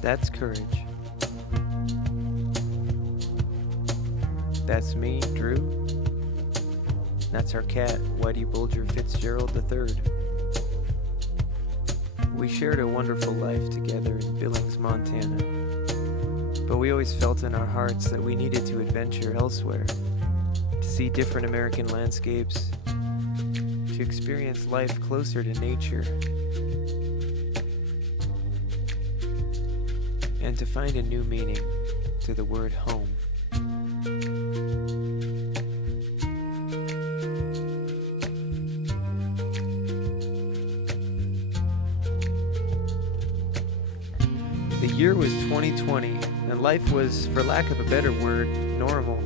That's courage. That's me, Drew. That's our cat, Whitey Bulger Fitzgerald III. We shared a wonderful life together in Billings, Montana. But we always felt in our hearts that we needed to adventure elsewhere, to see different American landscapes, to experience life closer to nature, and to find a new meaning to the word home. The year was 2020, and life was, for lack of a better word, normal.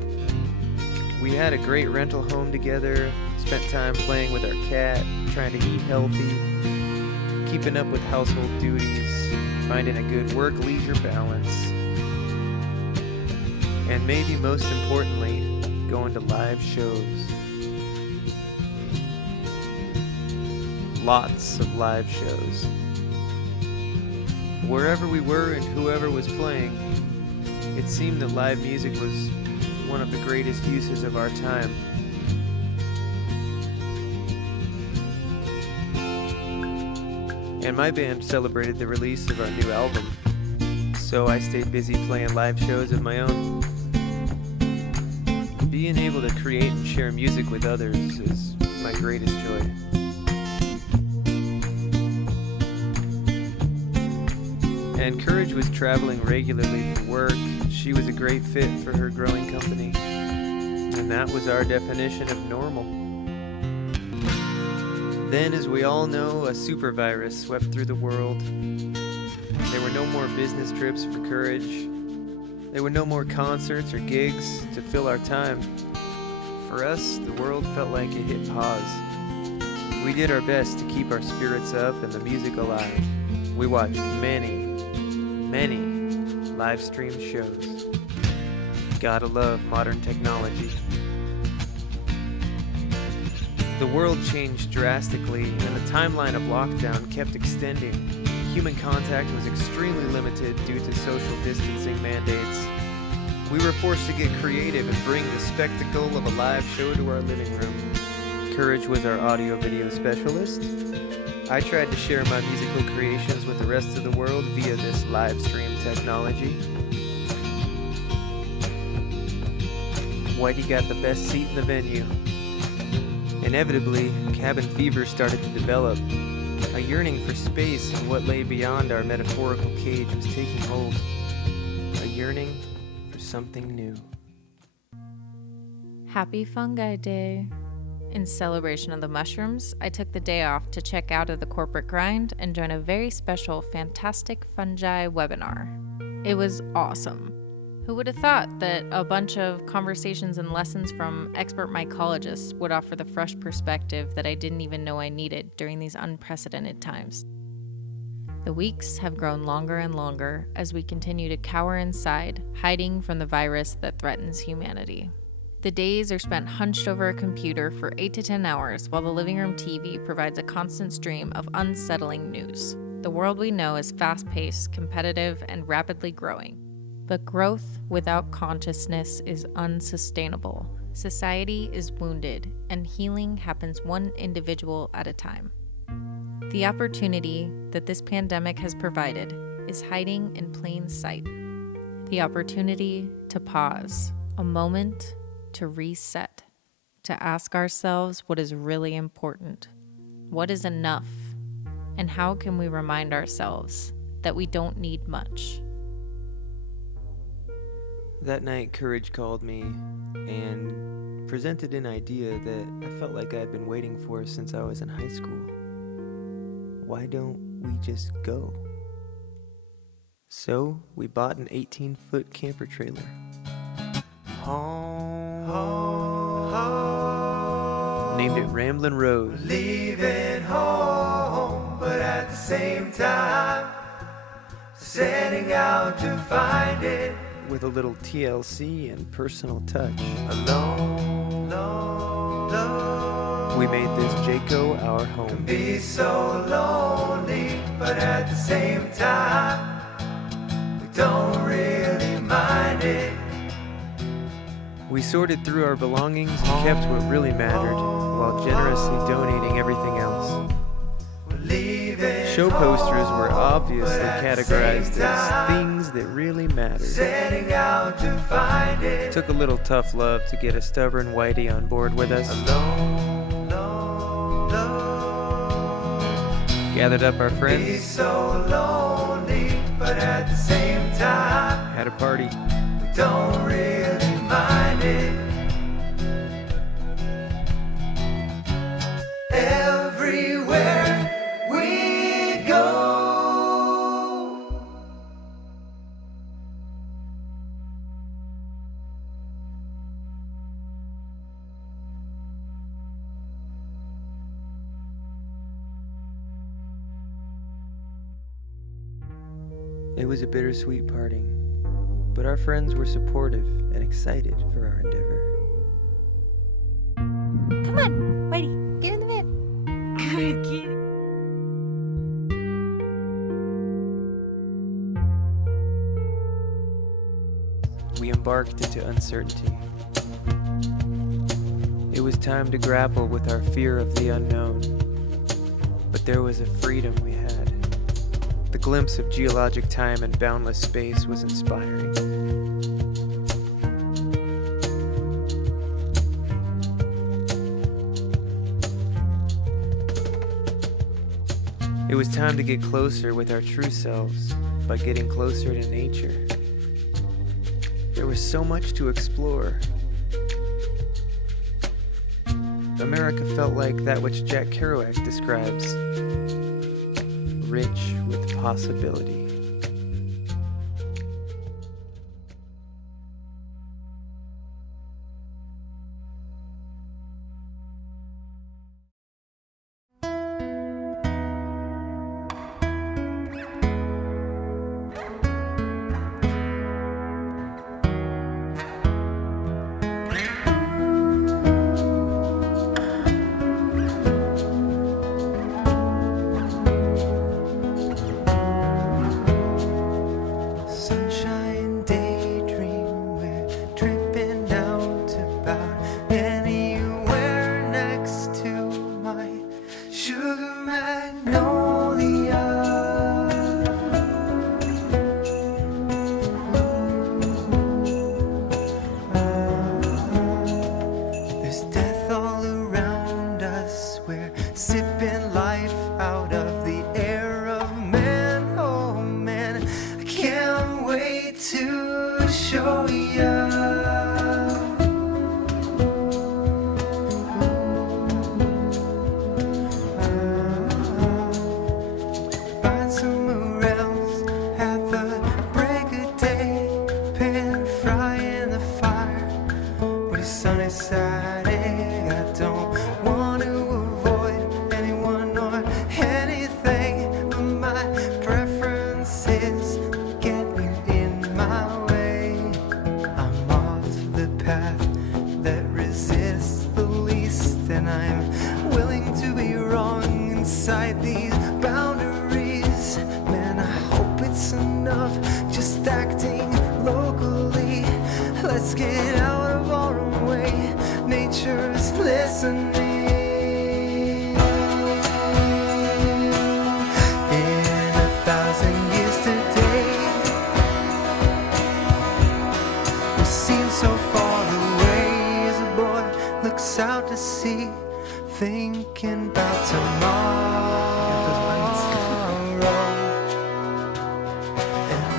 We had a great rental home together, spent time playing with our cat, trying to eat healthy, keeping up with household duties, finding a good work-leisure balance, and maybe most importantly, going to live shows. Lots of live shows. Wherever we were and whoever was playing, it seemed that live music was one of the greatest uses of our time. And my band celebrated the release of our new album, so I stayed busy playing live shows of my own. Being able to create and share music with others is my greatest joy. And Courage was traveling regularly for work. She was a great fit for her growing company. And that was our definition of normal. Then, as we all know, a super virus swept through the world. There were no more business trips for Courage. There were no more concerts or gigs to fill our time. For us, the world felt like it hit pause. We did our best to keep our spirits up and the music alive. We watched many live stream shows. Gotta love modern technology. The world changed drastically, and the timeline of lockdown kept extending. Human contact was extremely limited due to social distancing mandates. We were forced to get creative and bring the spectacle of a live show to our living room. Courage was our audio-video specialist. I tried to share my musical creations with the rest of the world via this live stream technology. Whitey got the best seat in the venue. Inevitably, cabin fever started to develop. A yearning for space and what lay beyond our metaphorical cage was taking hold. A yearning for something new. Happy Fungi Day. In celebration of the mushrooms, I took the day off to check out of the corporate grind and join a very special Fantastic Fungi webinar. It was awesome. Who would have thought that a bunch of conversations and lessons from expert mycologists would offer the fresh perspective that I didn't even know I needed during these unprecedented times? The weeks have grown longer and longer as we continue to cower inside, hiding from the virus that threatens humanity. The days are spent hunched over a computer for 8 to 10 hours while the living room TV provides a constant stream of unsettling news. The world we know is fast-paced, competitive, and rapidly growing. But growth without consciousness is unsustainable. Society is wounded, and healing happens one individual at a time. The opportunity that this pandemic has provided is hiding in plain sight. The opportunity to pause, a moment to reset, to ask ourselves what is really important, what is enough, and how can we remind ourselves that we don't need much. That night, Courage called me and presented an idea that I felt like I had been waiting for since I was in high school. Why don't we just go? So we bought an 18-foot camper trailer. Home. Named it Ramblin' Rose. Leaving home, but at the same time, setting out to find it. With a little TLC and personal touch. Alone, we made this Jayco our can home. be so lonely, but at the same time, don't really mind it. We sorted through our belongings and kept what really mattered, while generously donating everything else. Show posters were obviously categorized as things that really mattered. Setting out to find it. Took a little tough love to get a stubborn Whitey on board with us. Alone, Gathered up our be friends, so lonely, but at the same time, had a party. we don't really mind it. Everywhere we go. It was a bittersweet parting, but our friends were supportive and excited for our endeavor. Come on, Whitey, get in the van. Good kid. We embarked into uncertainty. It was time to grapple with our fear of the unknown, but there was a freedom we had. The glimpse of geologic time and boundless space was inspiring. It was time to get closer with our true selves by getting closer to nature. There was so much to explore. America felt like that which Jack Kerouac describes, rich with possibility. Sunshine daydream, we're tripping out about anywhere next to my sugar magnolia. There's death all around us, we're sipping life out of the air of man. Oh man, I can't wait to show ya. Find somewhere else at the break of day, pan fry in the fire with a sunny side egg. I don't want to avoid anyone or anything, but my preference is getting in my way. I'm off the path that resists the least, and I'm willing to be wrong inside these boundaries. Man, I hope it's enough just acting locally. Let's get out of our own way. Nature's listening. In 1,000 years today, we seem so far away as a boy looks out to sea, thinking about tomorrow. And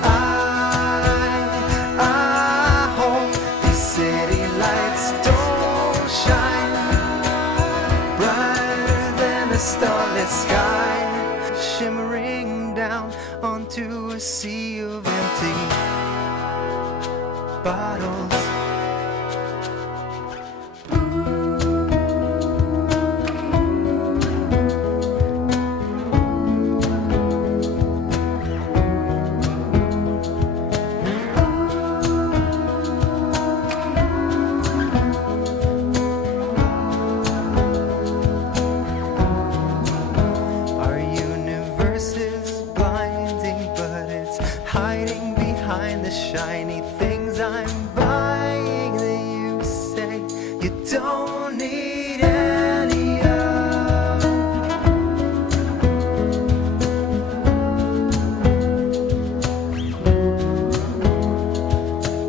I hope these city lights don't shine brighter than the starlit sky, shimmering down onto a sea of empty bottles. Our universe is blinding, but it's hiding behind don't need any of.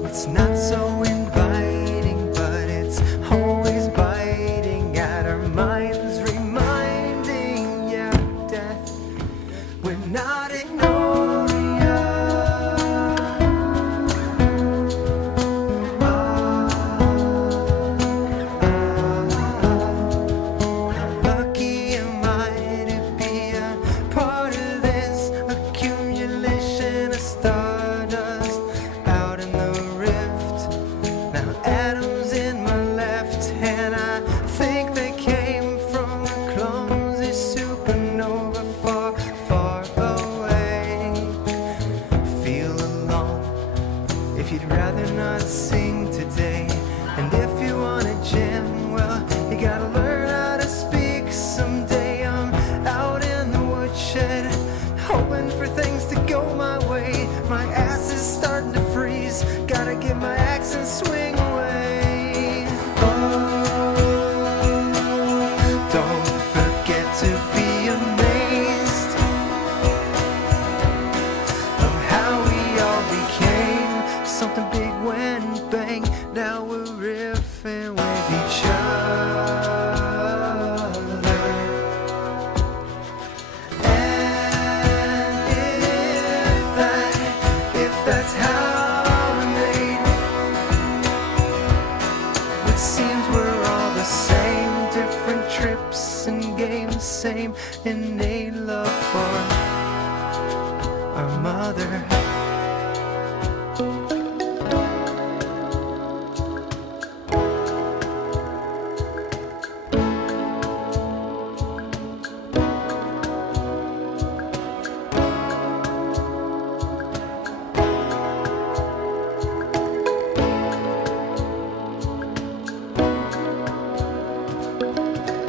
It's not so inviting, but it's always biting at our minds, reminding you of death. We're not ignoring you. How lucky am I to be a part of this accumulation of stardust out in the rift. Now atoms in my left hand, I think they came from a clumsy supernova far, far away. Feel alone if you'd rather not sing today. And if you want a jam, well, you gotta learn how to speak someday. I'm out in the woodshed, hoping for things to go my way. My ass is starting to freeze, gotta get my axe and swing away. Oh, don't forget to be amazed of how we all became something big when bang. Now we're riffing with each other. And if that's how we're made, it seems we're all the same. Different trips and games, same innate love for our mother.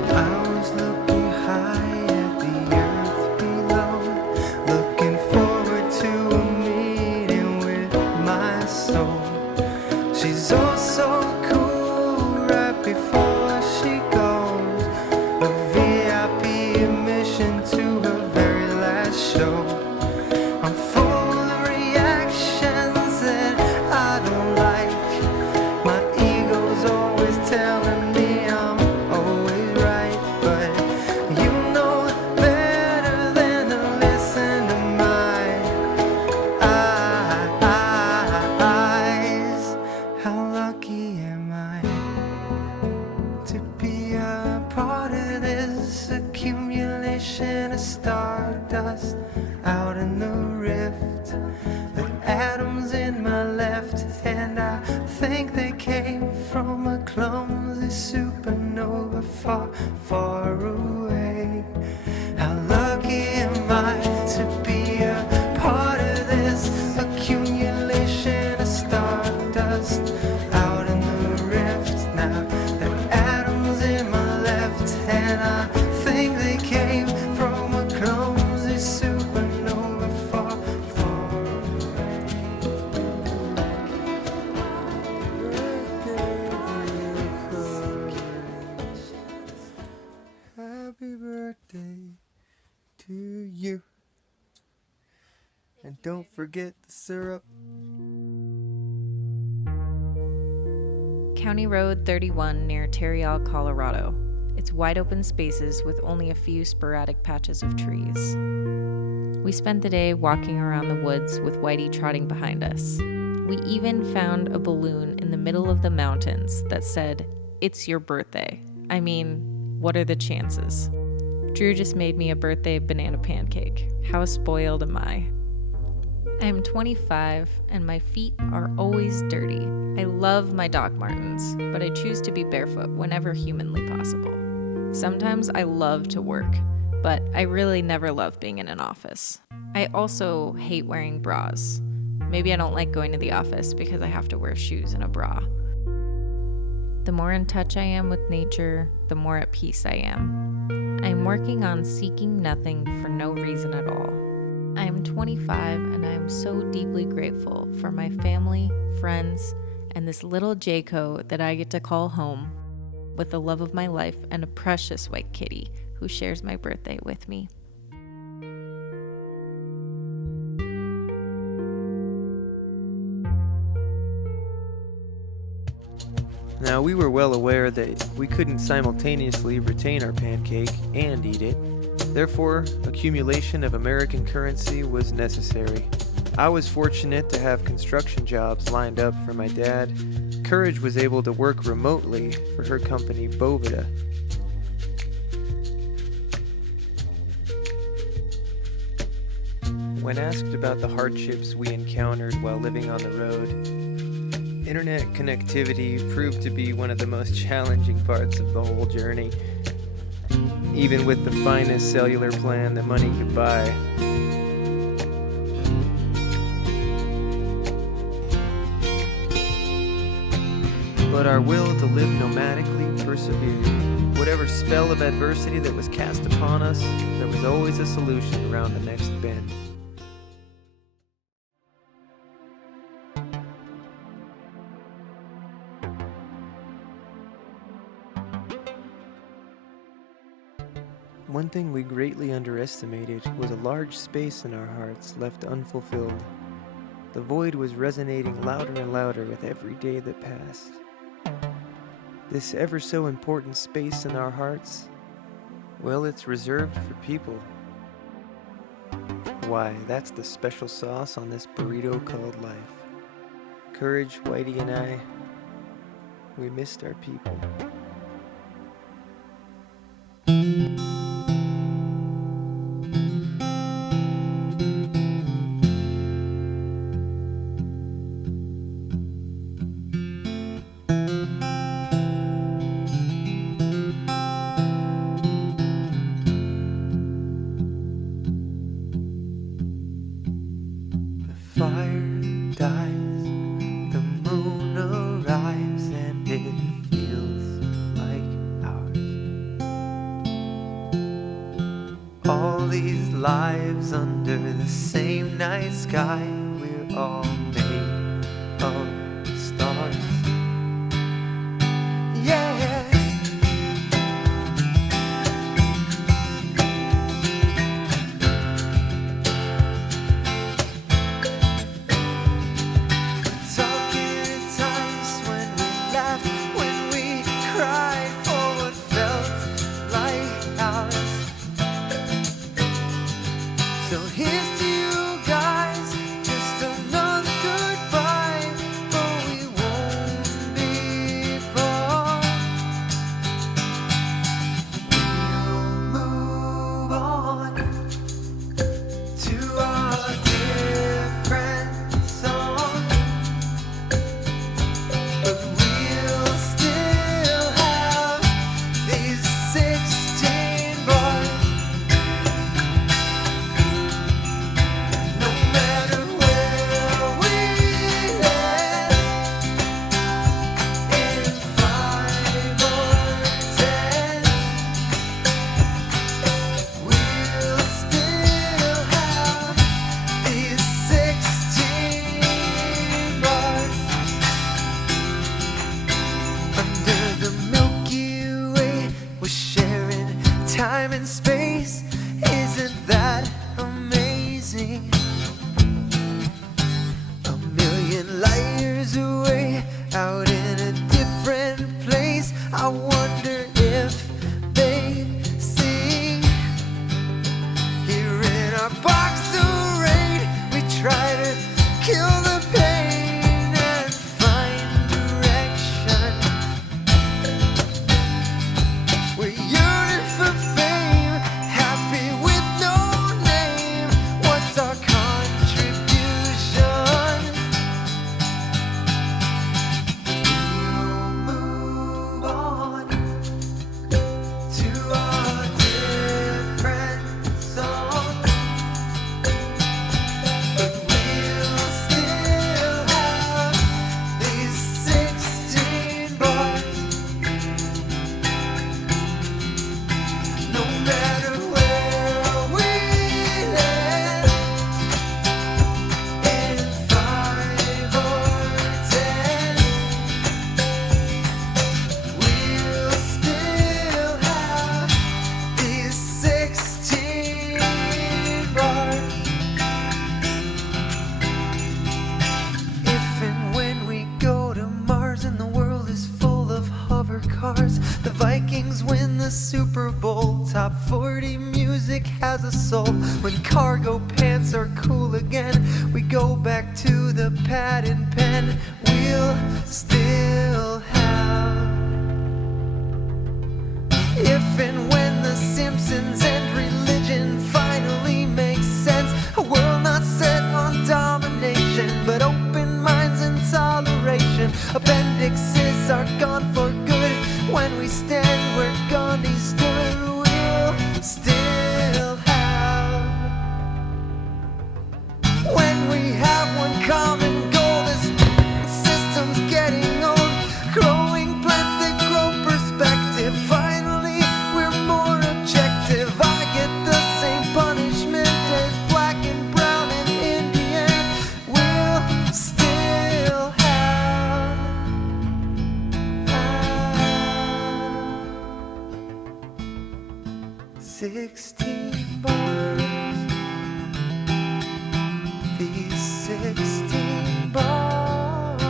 I was looking high at the earth below, looking forward to a meeting with my soul. She's oh so cool right before she goes, a VIP admission to her very last show. I'm full of reactions that I don't like. My ego's always telling me I'm always right, but you know better than to listen to my eyes. How lucky am I to be a part of this accumulation of stardust out in the rift. The atoms in my left hand, I think they came from a clumsy supernova far, far away. How lucky am I to be a part of this accumulation of stardust out in the rift. Now the atoms in my left hand, I think they came from a clumsy supernova far, far away. Happy birthday to you. And don't forget the syrup. County Road 31 near Terrial, Colorado. It's wide open spaces with only a few sporadic patches of trees. We spent the day walking around the woods with Whitey trotting behind us. We even found a balloon in the middle of the mountains that said, "It's your birthday." I mean, what are the chances? Drew just made me a birthday banana pancake. How spoiled am I? I am 25 and my feet are always dirty. I love my Doc Martens, but I choose to be barefoot whenever humanly possible. Sometimes I love to work, but I really never love being in an office. I also hate wearing bras. Maybe I don't like going to the office because I have to wear shoes and a bra. The more in touch I am with nature, the more at peace I am. I am working on seeking nothing for no reason at all. I am 25 and I am so deeply grateful for my family, friends, and this little Jayco that I get to call home. with the love of my life and a precious white kitty who shares my birthday with me. Now, we were well aware that we couldn't simultaneously retain our pancake and eat it. Therefore, accumulation of American currency was necessary. I was fortunate to have construction jobs lined up for my dad. Courage was able to work remotely for her company, Bovida. When asked about the hardships we encountered while living on the road, internet connectivity proved to be one of the most challenging parts of the whole journey. Even with the finest cellular plan that money could buy. But our will to live nomadically persevered. Whatever spell of adversity that was cast upon us, there was always a solution around the next bend. One thing we greatly underestimated was a large space in our hearts left unfulfilled. The void was resonating louder and louder with every day that passed. This ever so important space in our hearts, well, it's reserved for people. Why, that's the special sauce on this burrito called life. Courage, Whitey, and I, we missed our people. Fire dies, the moon arrives, and it feels like ours. All these lives under the same night sky, we're all made of stars. Yeah. So here's to you guys, just another goodbye, but we won't be far. We'll move on to our different song, but we'll still have these 16 bars. Time and space, isn't that amazing? A million light years away, out in a different place. I wonder if they sing. Here in our box of rain, we try to kill the pain and find direction. We're yearning for fame, happy with no name. What's our contribution? We'll move on things win the Super Bowl. Top 40 music has a soul. When cargo pants are cool again, we go back to the pad and pen. We'll still have. If and when the Simpsons and religion finally makes sense, a world not set on domination, but open minds and toleration. Appendixes are gone for good. When we stand where Gandhi stood, we'll still have. When we have one common goal, this system's getting old. Growing plants that grow perspective. Finally, we're more objective. I get the same punishment as black and brown and Indian. We'll still have 16 bars. These 16 bars.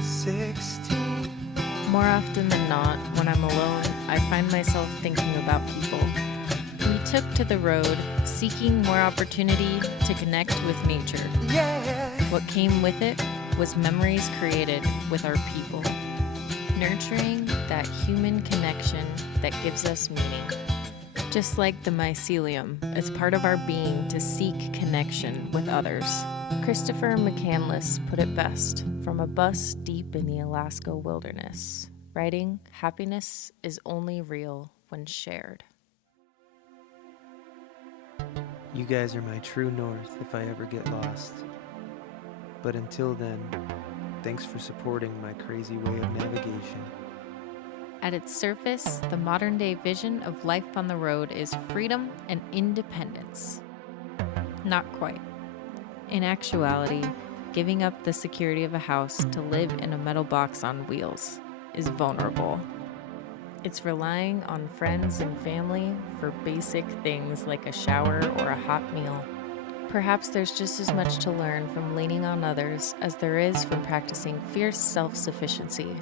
16. More often than not, when I'm alone, I find myself thinking about people. We took to the road, seeking more opportunity to connect with nature. Yeah. What came with it was memories created with our people, nurturing that human connection that gives us meaning. Just like the mycelium, it's part of our being to seek connection with others. Christopher McCandless put it best from a bus deep in the Alaska wilderness, writing, "Happiness is only real when shared." You guys are my true north if I ever get lost. But until then, thanks for supporting my crazy way of navigation. At its surface, the modern-day vision of life on the road is freedom and independence. Not quite. In actuality, giving up the security of a house to live in a metal box on wheels is vulnerable. It's relying on friends and family for basic things like a shower or a hot meal. Perhaps there's just as much to learn from leaning on others as there is from practicing fierce self-sufficiency.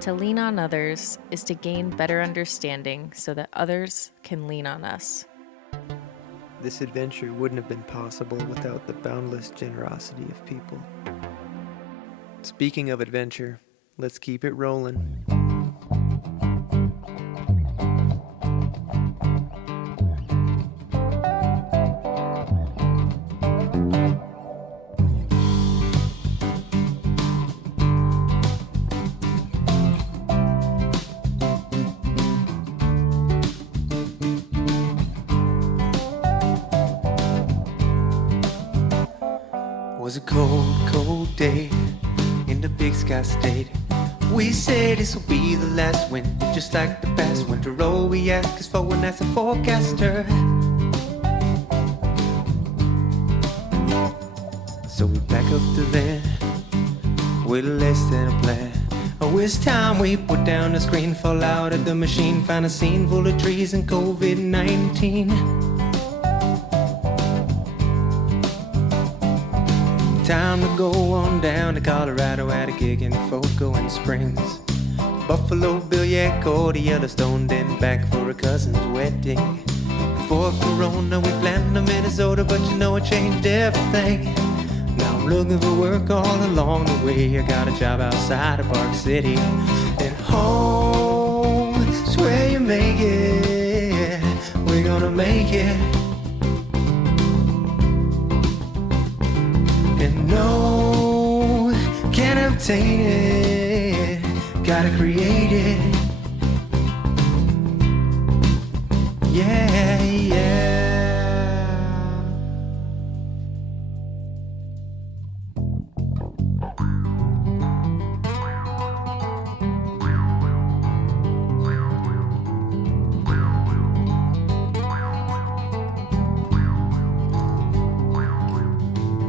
To lean on others is to gain better understanding so that others can lean on us. This adventure wouldn't have been possible without the boundless generosity of people. Speaking of adventure, let's keep it rolling. Was a cold, cold day in the big sky state. We say this will be the last winter, just like the past winter. All we ask is for one as a forecaster. So we pack up the van with less than a plan. Oh, it's time we put down the screen, fall out of the machine, find a scene full of trees and COVID-19. Time to go on down to Colorado at a gig in Foco and Springs. Buffalo Bill, yeah, Cody, Yellowstone, then back for a cousin's wedding. Before Corona, we planned to Minnesota, but you know it changed everything. Now I'm looking for work all along the way. I got a job outside of Park City. And home is where you make it. We're gonna make it. And no can obtain it, gotta create it. Yeah, yeah.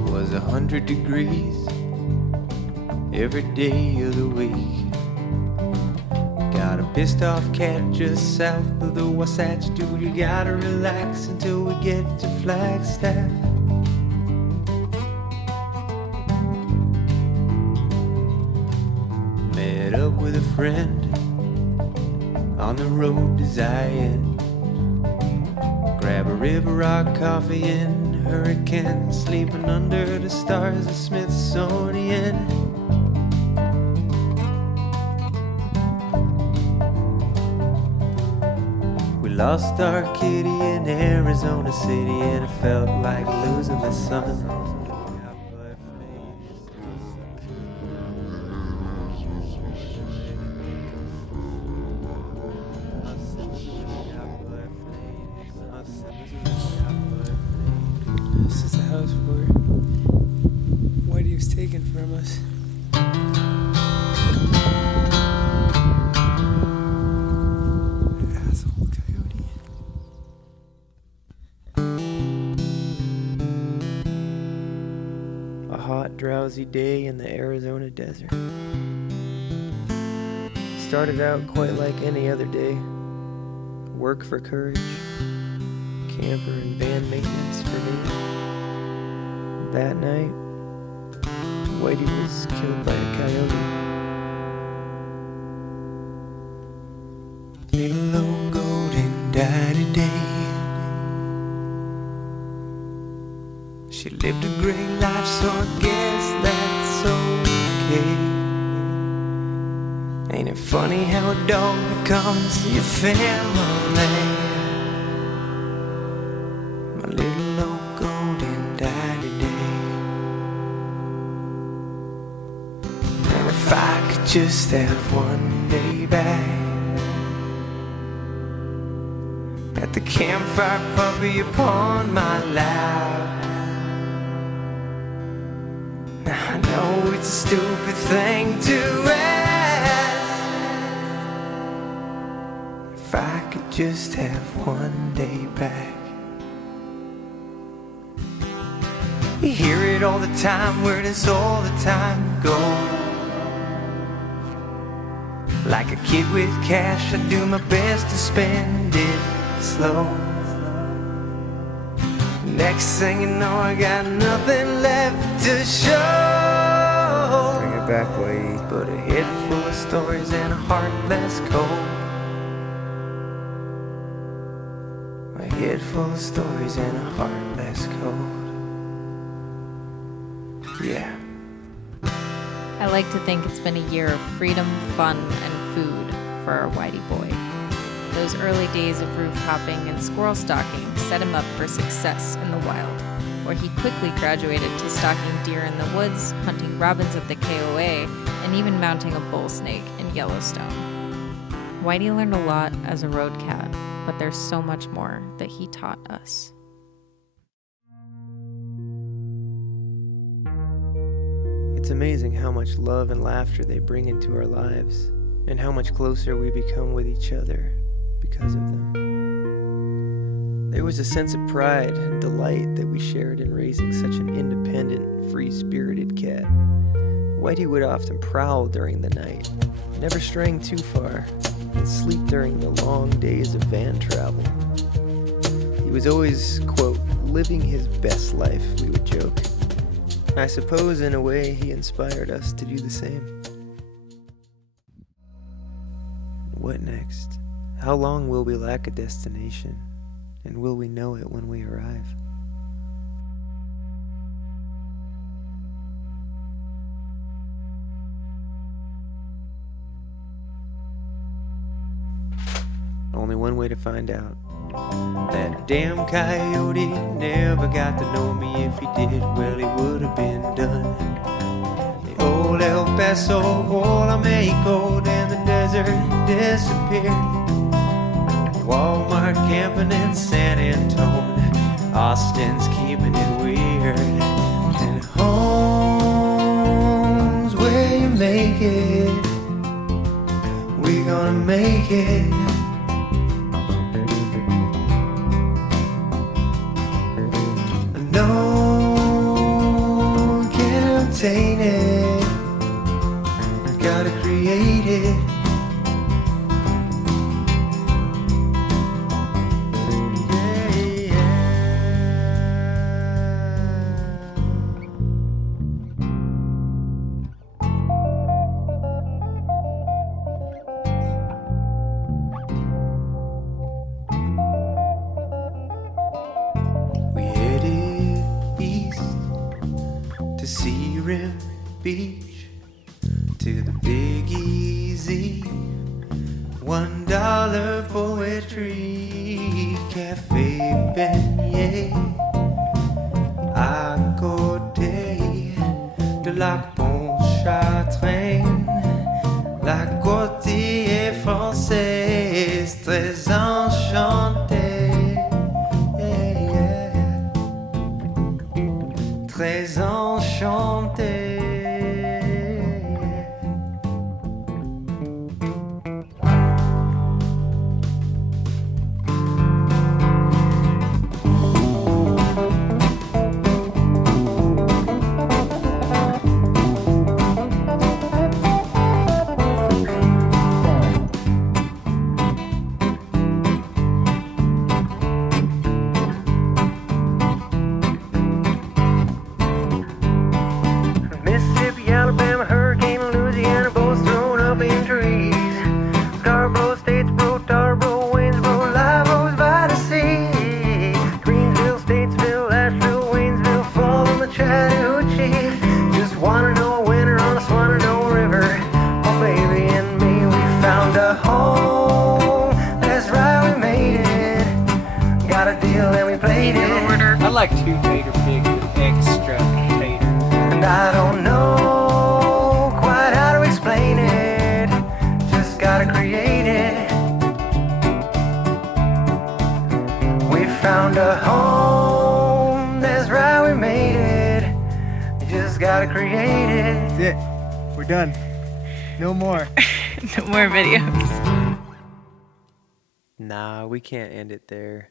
Was 100 degrees every day of the week. Got a pissed off cat just south of the Wasatch. Dude, you gotta relax until we get to Flagstaff. Met up with a friend on the road desiring. Grab a River Rock coffee in hurricane, sleeping under the stars of Smithsonian. We lost our kitty in Arizona City, and it felt like losing the sun. This is the house where Whitey was taken from us. Asshole coyote. A hot, drowsy day in the Arizona desert. Started out quite like any other day. Work for courage, camper and van maintenance for me. That night, Whitey was killed by a coyote. Little old golden died today. She lived a great life, so I guess that's okay. Ain't it funny how a dog becomes your family? My little old golden died today. And if I could just have one day back at the campfire, puppy upon my lap. Now I know it's a stupid thing to ask. If I could just have one day back. We hear it all the time, where does all the time go? Like a kid with cash, I do my best to spend it slow. Next thing you know, I got nothing left to show. Bring it back, Whitey. But a head full of stories and a heart less cold. A head full of stories and a heart less cold. Yeah. I like to think it's been a year of freedom, fun, and food for our Whitey Boy. Those early days of roof hopping and squirrel stalking set him up for success in the wild, where he quickly graduated to stalking deer in the woods, hunting robins at the KOA, and even mounting a bull snake in Yellowstone. Whitey learned a lot as a road cat, but there's so much more that he taught us. It's amazing how much love and laughter they bring into our lives, and how much closer we become with each other because of them. There was a sense of pride and delight that we shared in raising such an independent, free-spirited cat. Whitey would often prowl during the night, never straying too far, and sleep during the long days of van travel. He was always, quote, living his best life, we would joke. I suppose, in a way, he inspired us to do the same. What next? How long will we lack a destination? And will we know it when we arrive? Only one way to find out. That damn coyote never got to know me. If he did, well, he would have been done. The old El Paso, old Mexico, and the desert disappeared. Walmart camping in San Antone, Austin's keeping it weird. And home's where you make it. We're gonna make it. No one can obtain it. Gotta create it. to Sea Rim Beach, to the Big Easy. $1 poetry, cafe beignet, à côté de lac Pontchartrain. La côte est française, très enchantée, très enchantée. I like 2 tater pigs with extra tater. And I don't know quite how to explain it, just gotta create it. We found a home, that's right, we made it, just gotta create it. That's it. We're done. No more. No more videos. Nah, we can't end it there.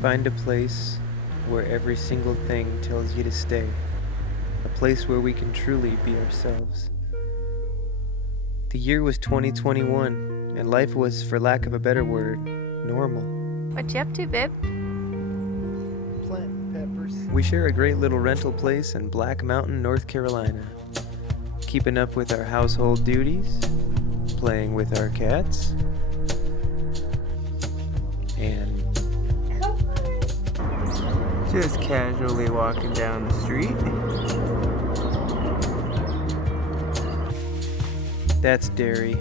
Find a place where every single thing tells you to stay. A place where we can truly be ourselves. The year was 2021, and life was, for lack of a better word, normal. What you up to, babe? Plant peppers. We share a great little rental place in Black Mountain, North Carolina. Keeping up with our household duties, playing with our cats, and just casually walking down the street. That's Derry.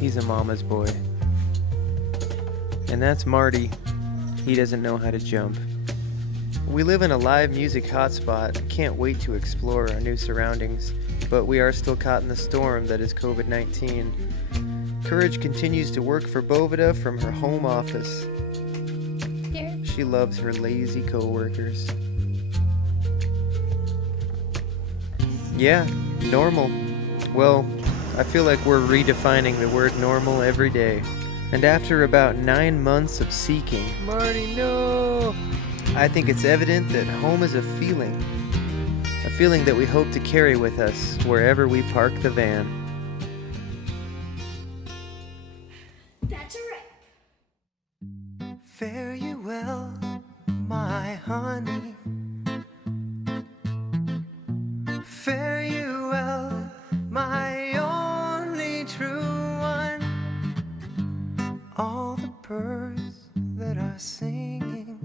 He's a mama's boy. And that's Marty. He doesn't know how to jump. We live in a live music hotspot and can't wait to explore our new surroundings, but we are still caught in the storm that is COVID-19. Courage continues to work for Bovida from her home office. She loves her lazy co-workers. Yeah, normal. Well, I feel like we're redefining the word normal every day. And after about 9 months of seeking, Marty, no! I think it's evident that home is a feeling that we hope to carry with us wherever we park the van. That's a wrap. Fare you well, my honey. Fare you well, my only true one. All the birds that are singing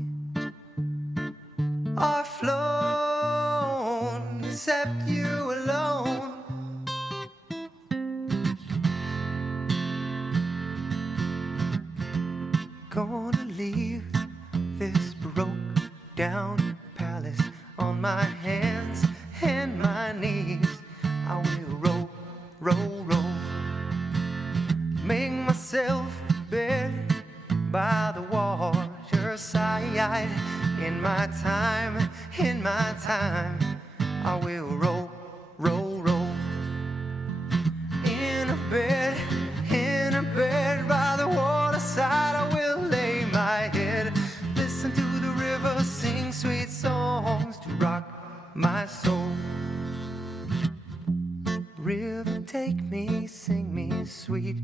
are flown, except you alone. Gonna leave this broke down palace on my hands and my knees. I will roll, roll, roll. Make myself a bed by the water's side. In my time, I will roll, roll, roll. In a bed by the waterside, I will lay my head. Listen to the river sing sweet songs to rock my soul. River, take me, sing me sweet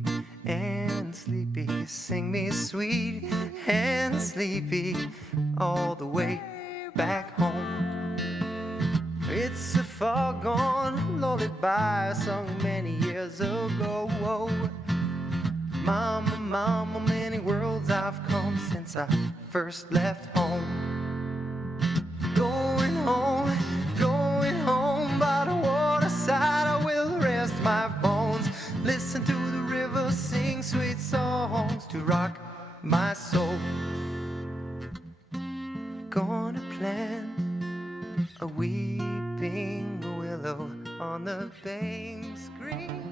and sleepy. Sing me sweet and sleepy all the way back home. It's a far gone lullaby sung many years ago. Mama, mama, many worlds I've come since I first left home. Going home by the waterside. I will rest my bones, listen to the river sing sweet songs to rock my soul. Gonna plant a weeping willow on the banks green.